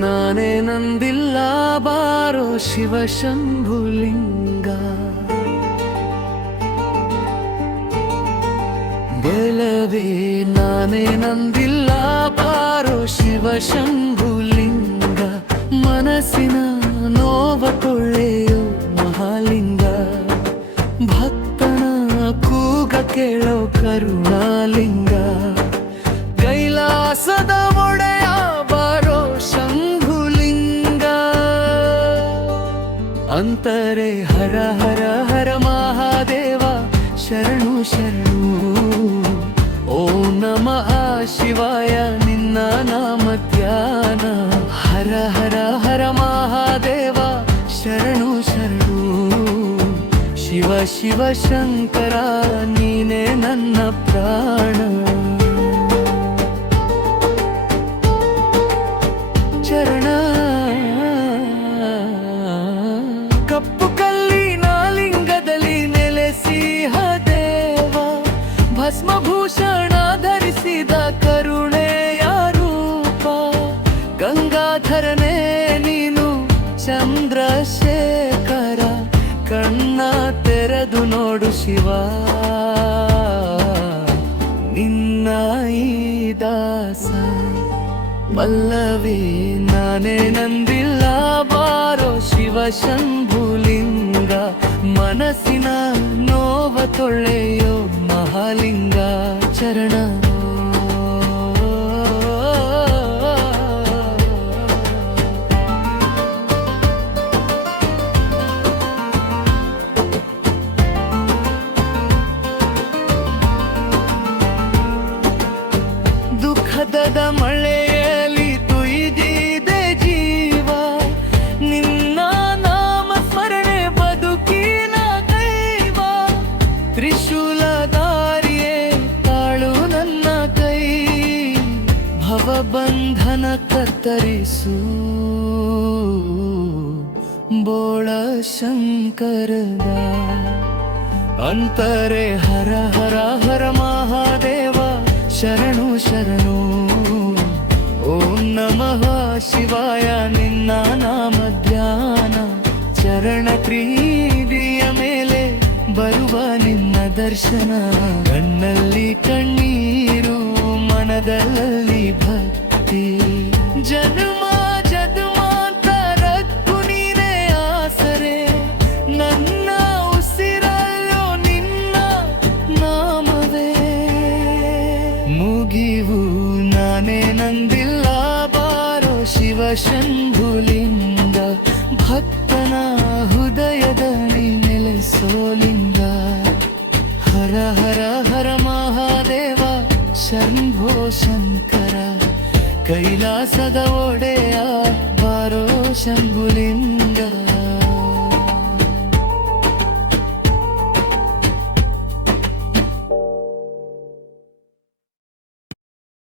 ನಾನೇ ನಂದಿಲ್ಲ ಬಾರೋ ಶಿವ ಶಂಭುಲಿಂಗ, ಬಲವೇ ನಾನೇ ನಂದಿಲ್ಲ ಬಾರೋ ಶಿವ ಶಂಭುಲಿಂಗ, ಮನಸ್ಸಿನ ನೋವ ಕೊಳ್ಳೆಯೋ ಮಹಾಲಿಂಗ, ಭಕ್ತನ ಕೂಗ ಕೇಳೋ ಕರುಣಾಲಿಂಗ, ಕೈಲಾಸದ ಒಡೆಯ ಬಾರೋ ಶಂಭುಲಿಂಗ, ಅಂತರೆ ಹರ ಹರ ಹರ ಮಹಾದೇವ ಶರಣು ಶರಣು, ಓಂ ನಮಃ ಶಿವಾಯ ನಿನ್ನ ನಾಮ ಧ್ಯಾನ, ಹರ ಹರ ಹರ ಮಹಾದೇವ ಶರಣು ಶರಣು, ಶಿವ ಶಿವ ಶಂಕರ ನೀನೇ ನನ್ನ ಪ್ರಾಣ, ಚರಣ ಕಪ್ಪು ಕಲ್ಲಿನ ಲಿಂಗದಲ್ಲಿ ನೆಲೆಸಿಹ ದೇವ, ಭಸ್ಮಭೂಷಣ ಧರಿಸಿದ ಕರುಣೆಯ ರೂಪ, ಗಂಗಾಧರನೇ ನೀನು ಚಂದ್ರಶೇಖರ, ಕಣ್ಣ ತೆರೆದು ನೋಡು ಶಿವ ನಿನ್ನ ಈ ದಾಸ, ಪಲ್ಲವಿ ನಾನೇ ನಂದಿಲ್ಲ ಬಾರೋ ಶಿವ ಶಂಭುಲಿಂಗ, ಮನಸ್ಸಿನ ನೋವ ತೊಳೆಯೋ ಮಹಾಲಿಂಗ, ಚರಣ ದುಃಖದ ಮಳೆಯಲ್ಲಿ ತುಯ್ದಿದೆ ಜೀವ, ನಿನ್ನ ನಾಮ ಸ್ಮರಣೆ ಬದುಕಿನ ದೈವ, ತ್ರಿಶೂಲಧಾರಿಯೇ ತಾಳು ನನ್ನ ಕೈ, ಭವಬಂಧನ ಕತ್ತರಿಸು ಬೋಳ ಶಂಕರದ, ಅಂತರೆ ಹರ ಹರ ಹರ ಮಹಾದೇವ ಶರಣು ಶರಣು, ಓಂ ನಮಃ ಶಿವಾಯ ನಿನ್ನ ನಾಮ ಧ್ಯಾನ, ಚರಣ ಪ್ರೀತಿಯ ಮೇಲೆ ಬರುವ ನಿನ್ನ ದರ್ಶನ, ಕಣ್ಣಲ್ಲಿ ಕಣ್ಣೀರು ಮನದಲ್ಲಿ ಭಕ್ತಿ, ಜನ್ಮ ಜನ್ಮಾಂತರಕ್ಕೂ ನೀನೇ ಆಸರೆ, ನನ್ನ ಉಸಿರಲ್ಲೋ ನಿನ್ನ ನಾಮವೇ ಮುಗಿವು, ನಾನೇ ನಂದಿಲ್ಲ ಬಾರೋ ಶಿವ ಶಂಭುಲಿಂಗ, ಭಕ್ತನ ಹೃದಯದಲ್ಲಿ ನೆಲೆಸೋಲಿಂಗ, ಹರ ಹರ ಹರ ಮಹಾದೇವ ಶಂಭೋ ಶಂಕರ, ಕೈಲಾಸದ ಒಡೆಯ ಬಾರೋ ಶಂಭುಲಿಂಗ.